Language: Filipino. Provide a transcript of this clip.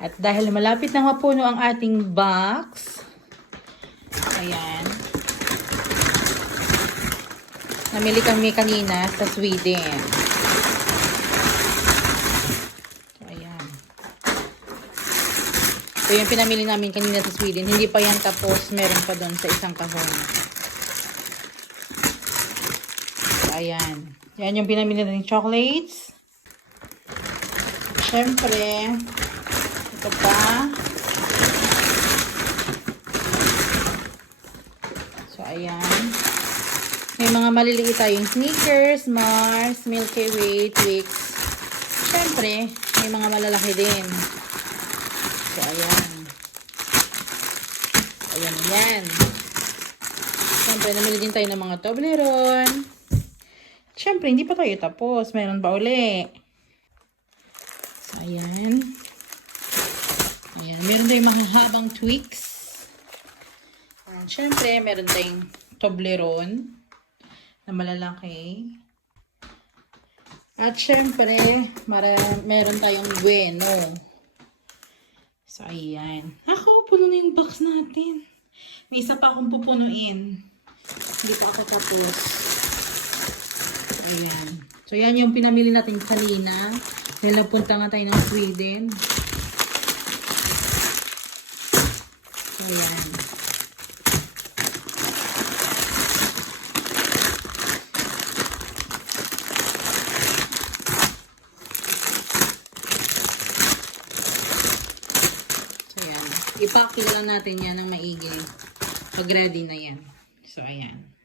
At dahil malapit na mapuno ang ating box, ayan. Namili kami kanina sa Sweden. So, ayan. So, yung pinamili namin kanina sa Sweden, hindi pa yan tapos. Meron pa doon sa isang kahon. So, ayan. Yan yung pinamili natin chocolates. Siyempre, ito pa. So, ayan. May mga maliliit tayong Snickers, Mars, Milky Way, Twix. Siyempre, may mga malalaki din. So, ayan. Ayan, yan. Siyempre, namili din tayo ng mga Toblerone. Siyempre, hindi pa tayo tapos. Meron pa uli. So, ayan. Ayan. Meron tayong mahahabang Twix. Ayan. Siyempre, meron tayong Toblerone na malalaki. At siyempre, meron tayong Bueno. So, ayan. Puno na yung box natin. May isa pa akong pupunuin. Hindi pa ako tapos. Ayan. So, yan yung pinamili natin kanina. Dahil napunta nga tayo ng Sweden. So, ayan. So, ayan. I-pack lang natin yan ng maigi. Pag ready na yan. So, ayan.